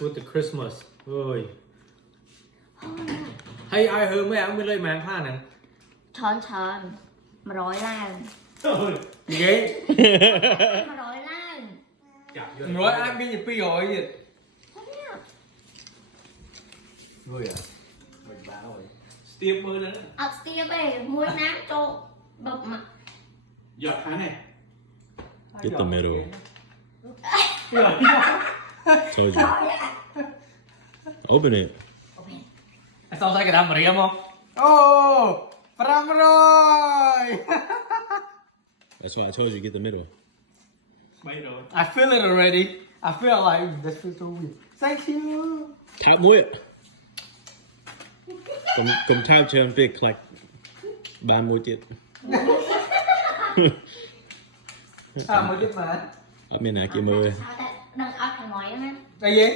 with the Christmas เฮ้ยให้ai hướng mấy ông mới lên màn pha nè Tròn mà rối lan gì ghê mà rối lan nói ai biết gì pi rồi gì vui à mình bán rồi Steve mơ nữa Steve ơi muối nám cho bập mặt giọt hả này Get the middle. Told you. Open it. sao sai cái đám mà đi không oh Pram rồi That's why I told you get the middle. bay rồi I feel it already I feel like this feels so weird thank you Tháp mũi ạ. Cùng tháp cho em việc like ban mũi chết. mới chết mà Ở bên này kia mưa. sao ta đừng ớt thằng ngồi á cái gì